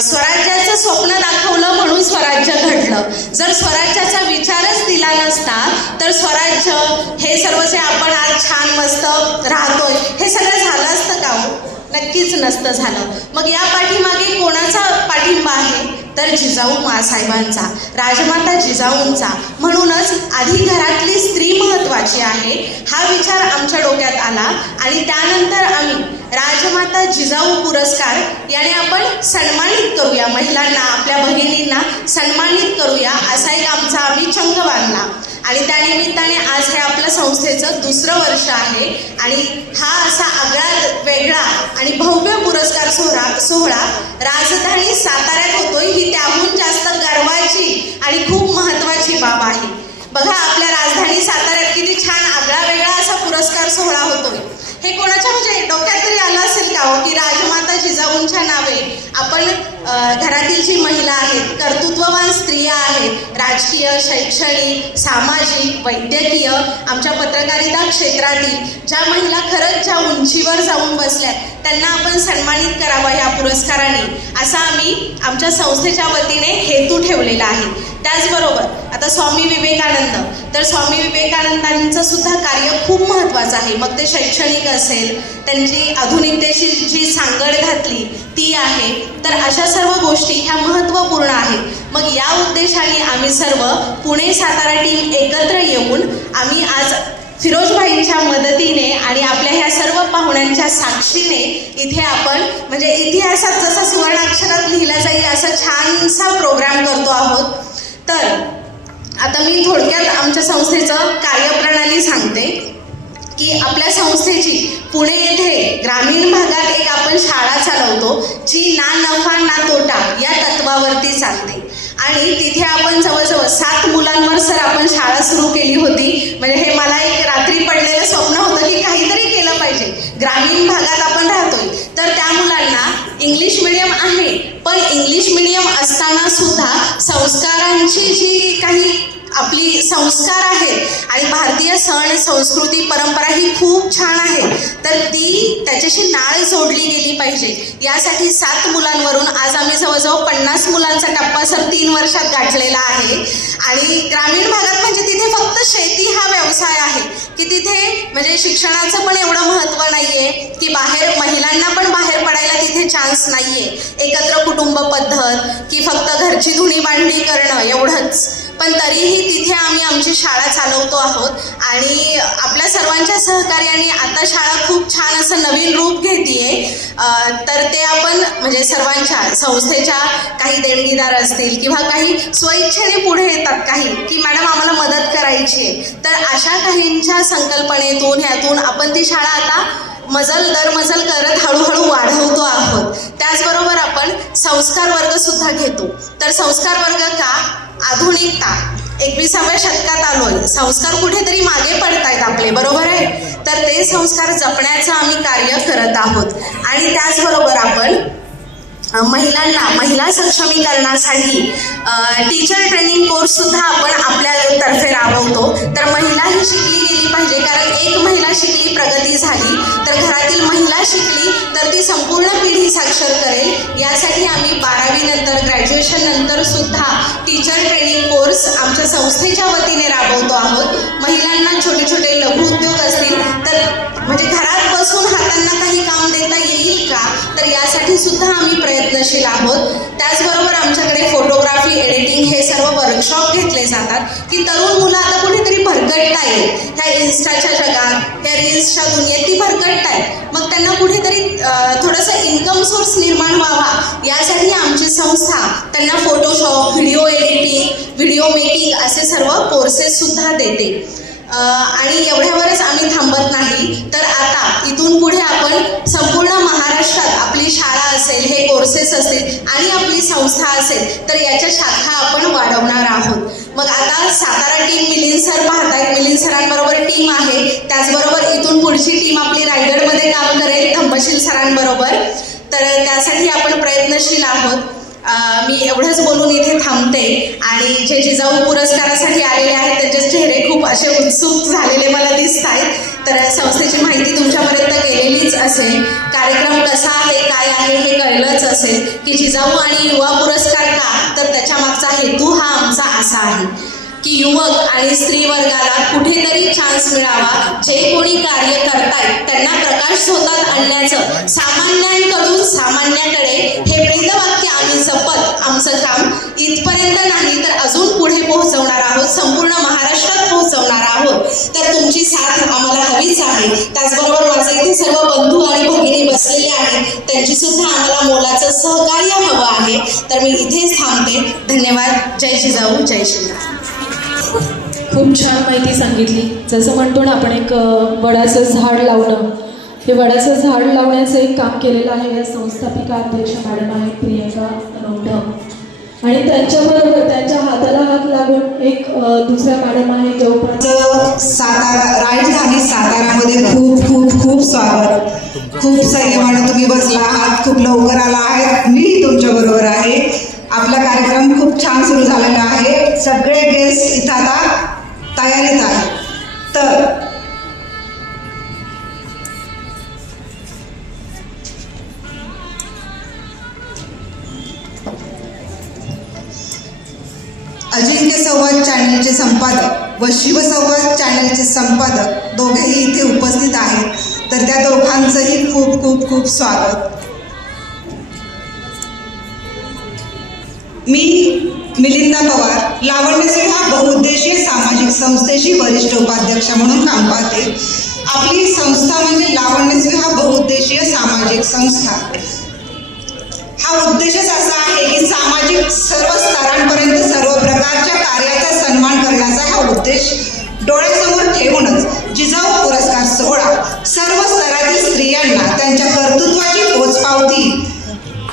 की अं, झालं. मग या पाठीमागे कोणाचा पाठिंबा आहे? तर जिजाऊ मासाहेबांचा राजमाता जिजाऊंचा. म्हणूनच आधी घरातली स्त्री महत्वाची आहे. हा विचार आमच्या डोक्यात आला आणि त्यानंतर आम्ही राजमाता जिजाऊ पुरस्कार याने आपण सन्मानित करूया. महिलांना आपल्या भगिनींना सन्मानित करूया असा एक आमचा आम्ही चंग बांधला. आणि त्यानिमित्ताने आज हे आपल्या संस्थेचं दुसरं वर्ष आहे. आणि हा असा आगळा वेगळा आणि भव्य पुरस्कार सोहळा सोहळा राजधानी साताऱ्यात होतोय. ही त्याहून जास्त गर्वाची आणि खूप महत्वाची बाब आहे. बघा आपल्या राजधानी साताऱ्यात किती छान आगळा वेगळा असा पुरस्कार सोहळा होतोय. हे कोणाच्या म्हणजे डोक्यात तरी आलं असेल का हो की राजमाता जिजाऊंच्या नावे आपण घरातील जी महिला आहेत कर्तृत्ववान स्त्रिया आहेत राजकीय शैक्षणिक सामाजिक वैद्यकीय आमच्या पत्रकारिता क्षेत्रातील ज्या महिला खरंच ज्या उंचीवर जाऊन बसल्या त्यांना आपण सन्मानित करावा या पुरस्काराने. असा आम्ही आमच्या संस्थेच्या वतीने हेतू ठेवलेला आहे. त्याचबरोबर आता स्वामी विवेकानंद. तर स्वामी विवेकानंदांचं सुद्धा कार्य खूप महत्त्वाचं आहे. मग ते शैक्षणिक असेल त्यांची आधुनिकतेशी जी सांगड घातली ती आहे. तर अशा सर्व गोष्टी ह्या महत्त्वपूर्ण आहेत. मग या उद्देशाने आम्ही सर्व पुणे सातारा टीम एकत्र येऊन आम्ही आज फिरोजभाईंच्या मदतीने आणि आपल्या ह्या सर्व पाहुण्यांच्या साक्षीने इथे आपण म्हणजे इतिहासात जसा सुवर्णाक्षरात लिहिला जाईल असा छानसा प्रोग्राम करतो आहोत. तर आता मी थोडक्यात आमच्या संस्थेचं कार्यप्रणाली सांगते की आपल्या संस्थेची पुणे येथे ग्रामीण भागात एक आपण शाळा चालवतो जी ना नफा ना तोटा या तत्वावरती चालते. आणि तिथे आपण जवळजवळ सात मुलांवर सर आपण शाळा सुरू केली होती. म्हणजे हे मला एक रात्री पडलेलं स्वप्न होतं की काहीतरी केलं पाहिजे. ग्रामीण भागात आपण राहतोय. तर त्या मुलांना इंग्लिश मिडियम आहे पण इंग्लिश मिडियम असताना सुद्धा संस्कारांची जी काही आपली संस्कार आहेत आणि भारतीय सण संस्कृती परंपरा ही खूप छान आहे. तर ती त्याच्याशी नाळ जोडली गेली पाहिजे. यासाठी सात मुलांवरून आज आम्ही जवळजवळ पन्नास मुलांचा टप्पा सर तीन वर्षात गाठलेला आहे. आणि ग्रामीण भागात म्हणजे तिथे फक्त शेती हा व्यवसाय आहे. की तिथे म्हणजे शिक्षणाचं पण एवढं महत्त्व नाही आहे की बाहेर महिलांना पण बाहेर पडायला तिथे चान्स नाही आहे एकत्र कुटुंब पद्धत की फक्त घरची धुणी भांडी करणं एवढंच. पण तरीही तिथे आम्ही आमची शाळा चालवतो आहोत. आणि आपल्या सर्वांच्या सहकार्याने आता शाळा खूप छान असं नवीन रूप घेते तर ते आपण म्हणजे सर्वांच्या संस्थेच्या काही देणगीदार असतील किंवा काही स्वइच्छेने पुढे येतात काही की मॅडम आम्हाला मदत करायची आहे. तर अशा काहींच्या संकल्पनेतून ह्यातून आपण ती शाळा आता मजल दर मजल करत हळूहळू वाढवतो आहोत. त्याचबरोबर आपण संस्कार वर्ग सुद्धा घेतो. तर संस्कार वर्ग का? आधुनिकता. एकविसाव्या शतकात आलोय. संस्कार कुठेतरी मागे पडतायत आपले बरोबर आहे? तर ते संस्कार जपण्याचं आम्ही कार्य करत आहोत. आणि त्याचबरोबर आपण महिलांना महिला सक्षमीकरणासाठी टीचर ट्रेनिंग कोर्स सुद्धा आपण आपल्या तर्फे राबवतो. तर महिला ही शिकली गेली पाहिजे कारण एक महिला शिकली प्रगती झाली तर घरातील महिला शिकली तर ती संपूर्ण पिढी साक्षर करेल. यासाठी आम्ही बारावी नंतर ग्रॅज्युएशन नंतर सुद्धा टीचर ट्रेनिंग कोर्स आमच्या संस्थेच्या वतीने राबवतो आहोत. महिलांना छोटे छोटे लघु उद्योग असतील तर म्हणजे घरात बसून हातांना काही काम देता येईल का? तर यासाठी सुद्धा आम्ही प्रयत्नशील आहोत. त्याचबरोबर आमच्याकडे फोटोग्राफी एडिटिंग हे सर्व वर्कशॉप घेतले जातात. की तरुण मुलं आता कुठेतरी भरकटता येईल ह्या इन्स्टाच्या जगात ह्या रील्सच्या दुनियेत ती भरकटतायत. मग त्यांना कुठेतरी थोडंसं इन्कम सोर्स निर्माण व्हावा. यासाठी आमची संस्था त्यांना Photoshop video editing video making असे सर्व कोर्सेस सुद्धा देते. आणि एवढ्यावरच आम्ही थांबत नाही. तर आता इथून पुढे आपण संपूर्ण महाराष्ट्रात आपली शाळा असेल हे कोर्सेस असतील आणि आपली संस्था असेल तर याच्या शाखा आपण वाढवणार आहोत. मग आता सातारा टीम मिलिंद सर पाहतायत. मिलिंद सरांबरोबर टीम आहे. त्याचबरोबर इथून पुढची टीम आपली रायगडमध्ये काम करेल धम्मशील सरांबरोबर. तर त्यासाठी आपण प्रयत्नशील आहोत. मी एवढंच बोलून इथे थांबते. आणि जे जिजाऊ पुरस्कारासाठी आलेले आहेत त्यांचे चेहरे खूप असे उत्सुक झालेले मला दिसत आहेत तर संस्थेची माहिती तुमच्यापर्यंत गेलेलीच असेल. कार्यक्रम कसा आहे काय आहे हे कळलंच असेल. की जिजाऊ आणि युवा पुरस्कार का? तर त्याच्या मागचा हेतू हा आमचा असा आहे. की युवक आणि स्त्री वर्गाला कुठेतरी चान्स मिळावा. जे कोणी कार्य करतायत त्यांना प्रकाश स्वतःत आणण्याचं सामान्यांकडून सामान्याकडे हे वेदवाक्य आम्ही जपत आमचं काम इथपर्यंत नाही तर अजून पुढे पोहोचवणार आहोत. संपूर्ण महाराष्ट्रात पोहोचवणार आहोत. तर तुमची साथ आम्हाला हवीच आहे. त्याचबरोबर माझे इथे सर्व बंधू आणि भगिनी बसलेले आहेत. त्यांची सुद्धा आम्हाला मोलाचं सहकार्य हवं आहे. तर मी इथेच थांबते. धन्यवाद. जय जिजाऊ जय श्रीराम. खूप छान माहिती सांगितली. जसं म्हणतो ना आपण एक वडाचं झाड लावणं. हे वडाचं झाड लावण्याचं एक काम केलेलं आहे. या संस्थापिका अध्यक्ष मॅडम आहेत प्रियंका नवढम आणि त्यांच्याबरोबर त्यांच्या हाताला हात लागून एक दुसऱ्या मॅडम आहे जवळपास सातारा राजधानी सातारामध्ये खूप खूप खूप स्वागत. खूप संयमानं तुम्ही बसला. आहात खूप लवकर आला आहे. मी तुमच्या बरोबर आहे. आपला कार्यक्रम खूप छान सुरू झालेला आहे. सगळे गेस्ट इथं आता तयारीत आहे तर अजिंक्य संवाद चॅनलचे संपादक व शिवसंवाद चॅनलचे संपादक दोघेही इथे उपस्थित आहेत. तर त्या दोघांचंही खूप खूप खूप स्वागत. मी मिलिंदा पवार लावण्यसेवा बहुउद्देशीय सामाजिक संस्थेची वरिष्ठ उपाध्यक्ष म्हणून काम पाहते. आपली संस्था म्हणजे लावण्यसेवा बहुउद्देशीय सामाजिक संस्था. हा उद्देशच असा आहे की सामाजिक सर्व स्तरांपर्यंत सर्व प्रकारच्या कार्याचा सन्मान करण्याचा हा उद्देश डोळ्यासमोर ठेवूनच जिजाऊ पुरस्कार सोहळा सर्व स्तरातील स्त्रियांना त्यांच्या कर्तृत्वाची पोचपावती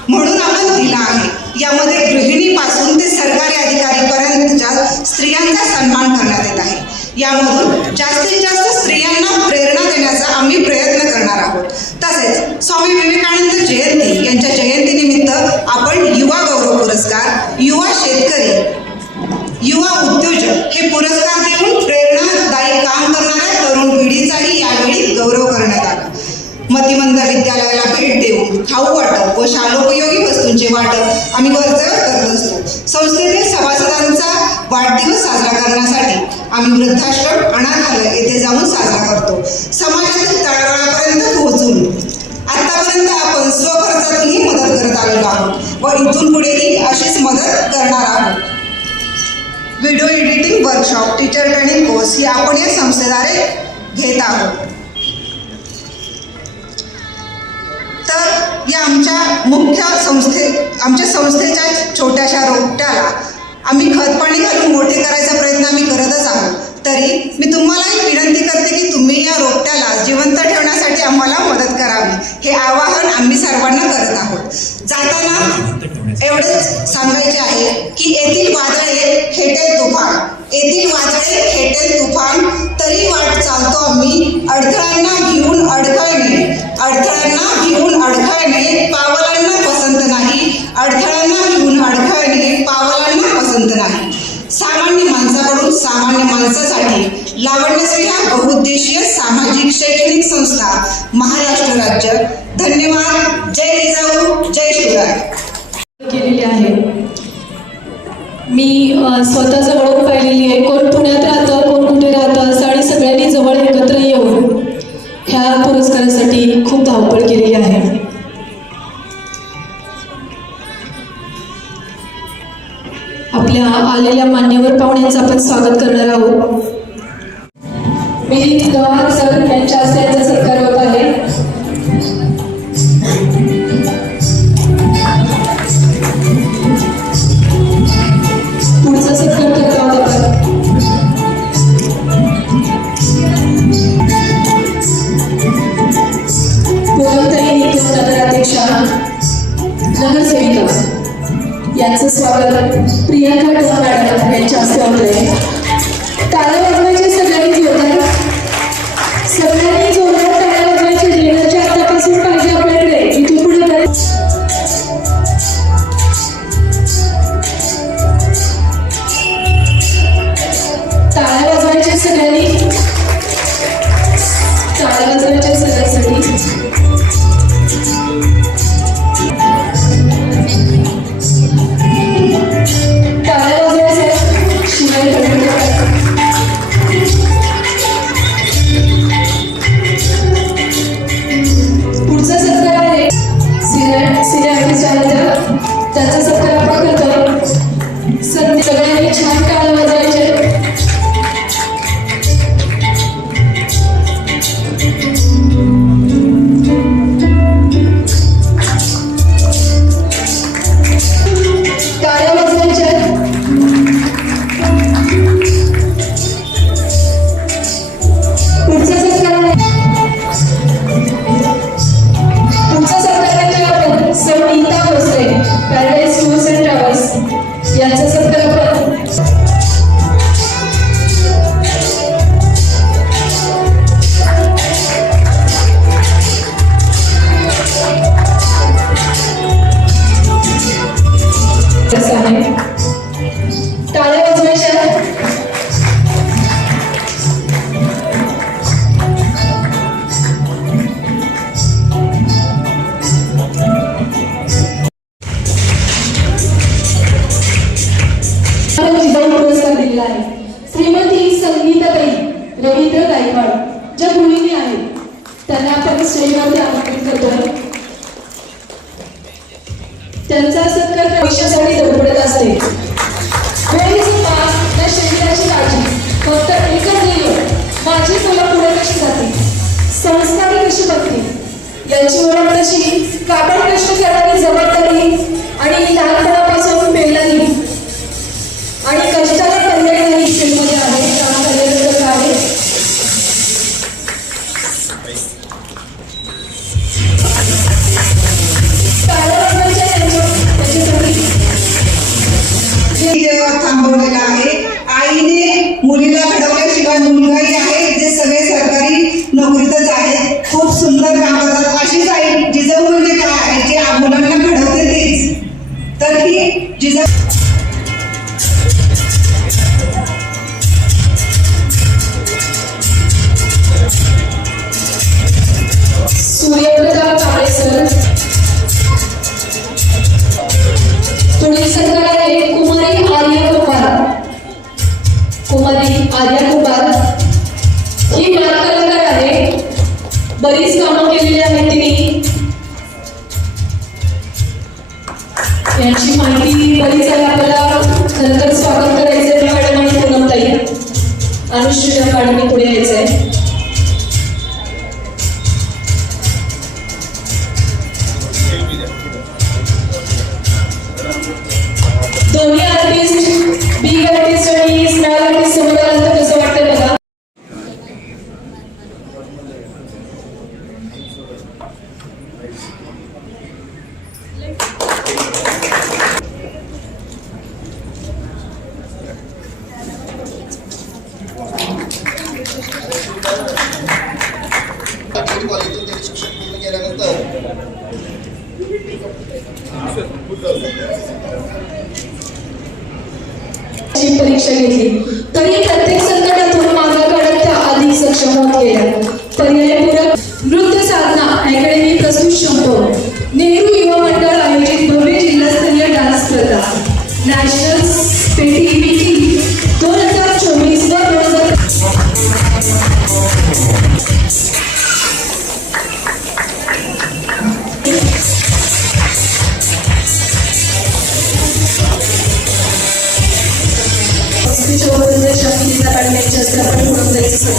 म्हणून आपण दिला आहे. यामध्ये गृहिणीपासून ते सरकारी अधिकारीपर्यंतच्या स्त्रियांचा सन्मान करण्यात येत आहे. यामधून जास्तीत जास्त स्त्रियांना प्रेरणा देण्याचा आम्ही प्रयत्न करणार आहोत. तसेच स्वामी विवेकानंद जयंती यांच्या जयंतीनिमित्त आपण युवा गौरव पुरस्कार युवा शेतकरी युवा उद्योजक हे पुरस्कार देऊन प्रेरणादायी काम करणाऱ्या तरुण पिढीचाही यावेळी गौरव करण्यात आला. मतिमंद विद्यालयाला भेट देऊन खाऊ वाटप व शालोपयोगी वस्तूंचे वाटप आम्ही वर्ग करत असतो. संस्थेतील सभासदांचा वाढदिवस साजरा करण्यासाठी आम्ही वृद्धाश्रम अनाथालय येथे जाऊन साजरा करतो. समाजातील तळागाळापर्यंत पोहोचून आतापर्यंत आपण स्वखर्चातूनही मदत करत आलेलो आहोत व इथून पुढेही अशीच मदत करणार आहोत. Video editing workshop teacher training course ही आपण या संस्थेद्वारे घेत आहोत. तर या आमच्या मुख्य संस्थे आमच्या संस्थेच्या छोट्याशा रोपट्याला आम्ही खतपाणी घालून मोठे करायचा प्रयत्न आम्ही करतच आहोत. तरी मी तुम्हालाही विनंती करते की तुम्ही या रोपट्याला जिवंत ठेवण्यासाठी आम्हाला मदत करावी. हे आवाहन आम्ही सर्वांना करत आहोत. जाताना एवढेच सांगायचे आहे की येथील वादळे खेटेल तुफान. येथील वादळे खेटेल तुफान तरी वाट चालतो आम्ही अडथळ्यांना घेऊन अडखळणे अडथळ्यांना घेऊन अडखळणे पावलांना पसंत नाही. अडथळ्यांना घेऊन अडखळणे पावलांना पसंत नाही. सामान्य माणसाकडून सामान्य माणसासाठी लावण्यस्विहा बहुउद्देशीय सामाजिक शैक्षणिक संस्था महाराष्ट्र राज्य. धन्यवाद. जय जिजाऊ. जय शिवराय. केलेली आहे. मी अ, स्वतः जवळून पाहिलेली आहे. कोण स्वागत करणार यशवंत आंबेडकर त्यांचा सत्कार भविष्यासाठी धडपडत असते. त्या शरीराची काळजी. फक्त एकच ध्येय माझी मुलं पुढे कशी जाते? संस्कार कशी बघते? याची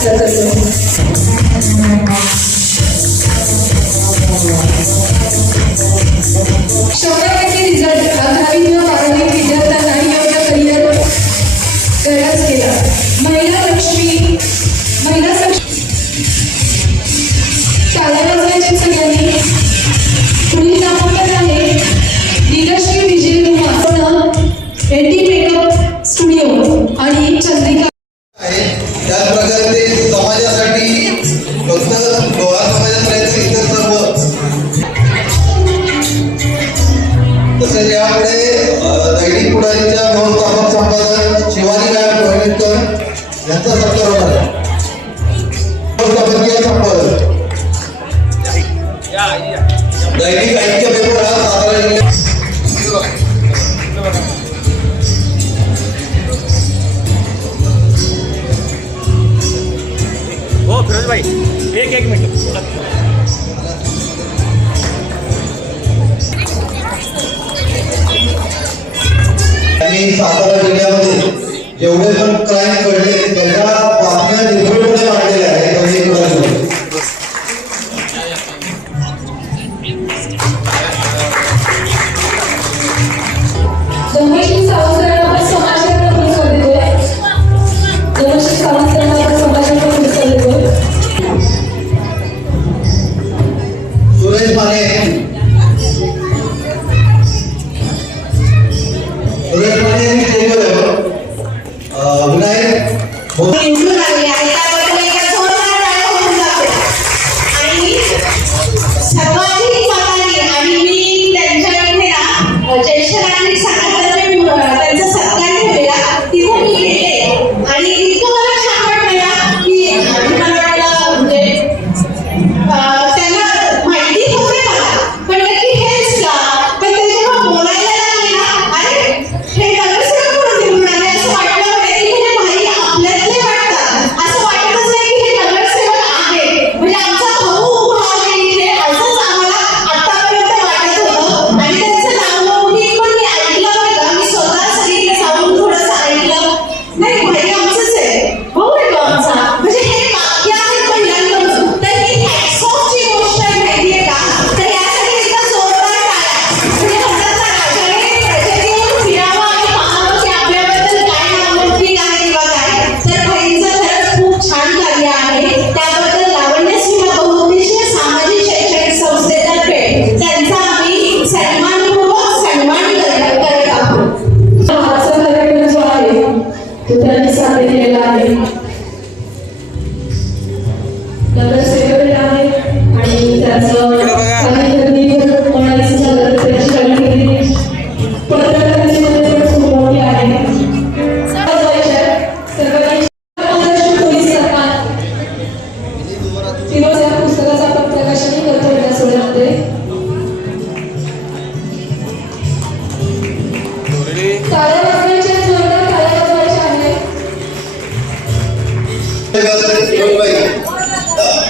Show ದೈನಿಕ ಐಕ್ಯ ಬೇಕು ಓ ಫಿರೋಜ್ ಭಾಯ್ ಏಕ ಏಕ ಮಿನಿಟ್ सातारा जिल्ह्यामध्ये जेवढे पण क्राईम Amen.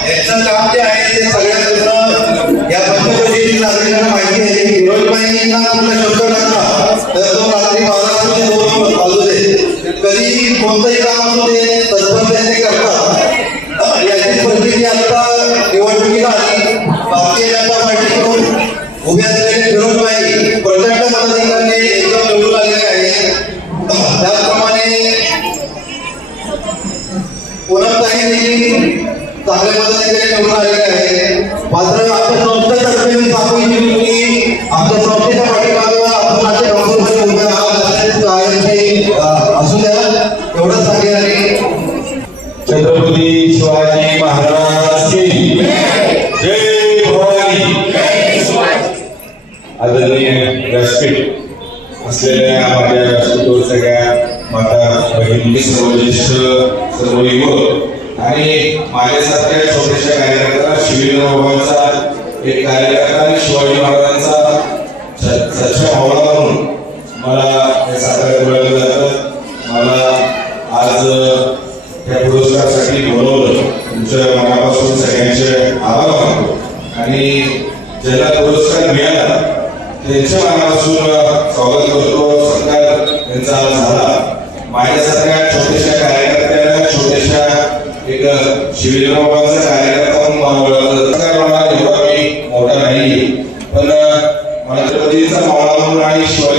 यांचं काम जे आहे ते सगळ्यांना या पद्मश्री माहिती आहे की? विरोधबाईंना कुठला शब्द टाकला तर तो रात्री कोणतंही काम शिष्य सर्व युवक आणि माझ्यासारख्या छोट्याशा कार्यकर्त्याला शिवीरबाबांचा एक कार्यकर्ता आणि शिवाजी महाराजांचा सच्चा भावला म्हणून मला हे सातारा बोलायला जातं. मला आज त्या पुरस्कारासाठी बोलवलं. तुमच्या मनापासून सगळ्यांचे आभार मानतो. आणि ज्याला पुरस्कार मिळाला त्यांच्या मनापासून स्वागत करतो. Christ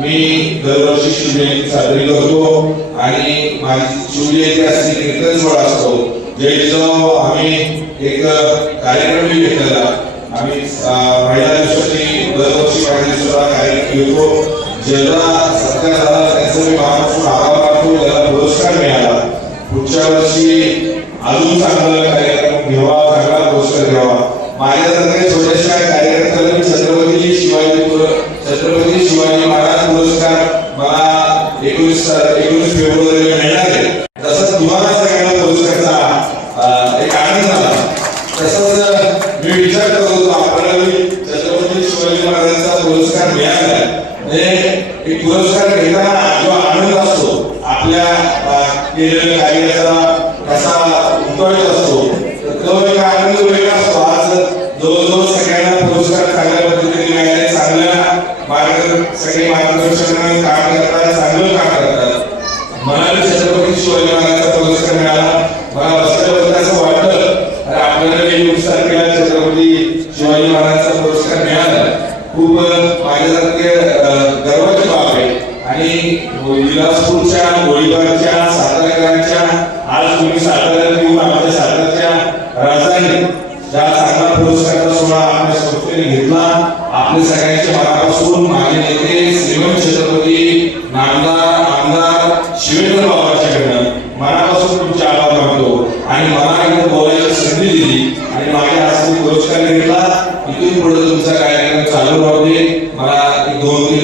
मी दरवर्षी शिवजयंती साजरी करतो आणि शिवजयंती कीर्तन सोहळा असतो. जयचं हो, आम्ही एक कार्यक्रम घेतलेला. आम्ही महिला दिवसाची दरवर्षी महिला दिवसाला कार्यक्रम घेतो. ज्याला सत्ता झाला त्याचा मी मनापासून आभार मानतो. त्याला पुरस्कार मिळाला. पुढच्या वर्षी अजून चांगला कार्यक्रम घ्यावा चांगला पुरस्कार घ्यावा. माझ्या छोट्याशा कार्यक्रम मी glória.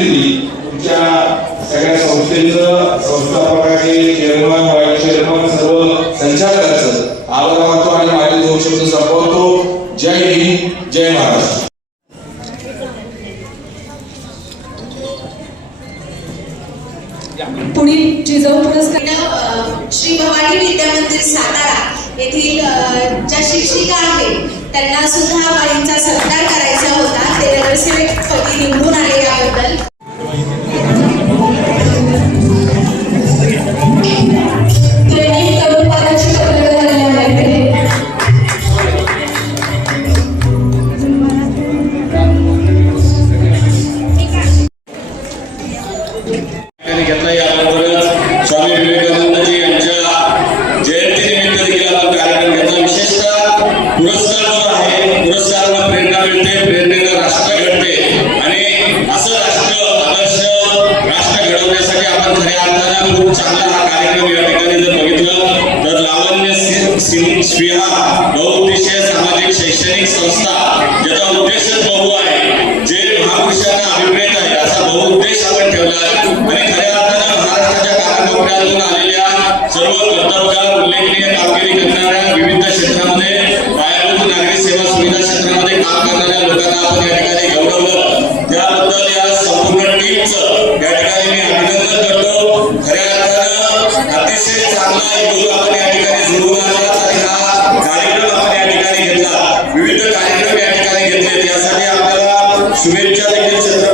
दिली तुमच्या सगळ्या संस्थेचं संस्थापकाचे चेअरमन व्हाईस चेअरमन सर्व संचालकांचं आभार मानतो आणि माझे दोन शब्द संपवतो. जय हिंद जय महाराष्ट्र. पुढील जिजाऊ पुरस्कार श्री भवानी विद्या मंदिर सातारा येथील ज्या शिक्षिका आहेत त्यांना सुद्धा बाईंचा सत्कार करायचा होता. ते नगरसेवक पदी निवडून आले याबद्दल. Amen.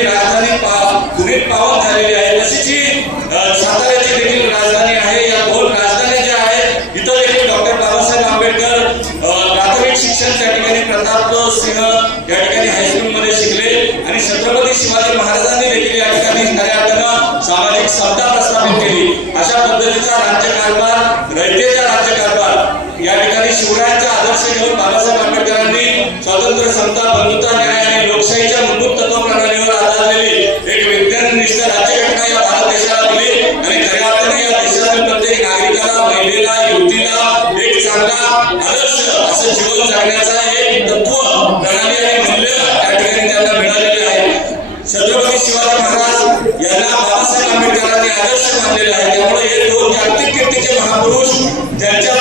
ठिकाणी राजधानी पा- पुनीत पावन झालेली आहे. तशीच साताऱ्याची देखील राजधानी आहे. या दोन राजधान्या ज्या आहेत इथं देखील डॉक्टर बाबासाहेब आंबेडकर प्राथमिक शिक्षण त्या ठिकाणी प्रताप सिंह या ठिकाणी हायस्कूल मध्ये शिकले. आणि छत्रपती शिवाजी महाराजांनी देखील या ठिकाणी खऱ्या अर्थानं सामाजिक समता प्रस्थापित केली. अशा पद्धतीचा राज्यकारभार रयतेचा राज्यकारभार या ठिकाणी शिवरायांचा आदर्श घेऊन बाबासाहेब आंबेडकरांनी स्वातंत्र्य समता बंधुता न्याय आणि लोकशाहीच्या मूलभूत तत्व प्रणालीवर आधारलेली एक विज्ञाननिष्ठ राज्यघटना या भारत देशाला दिली. आणि खऱ्या अर्थाने या देशातील प्रत्येक नागरिकाला महिलेला युवतीला एक चांगला आदर्श असं जीवन जगण्याचा एक तत्व प्रणाली आणि मूल्य या ठिकाणी त्यांना मिळालेले आहे. छत्रपती शिवाजी महाराज यांना बाबासाहेब आंबेडकरांनी आदर्श मानलेले आहे. त्यामुळे हे दोन जागतिक कीर्तीचे महापुरुष ज्यांच्या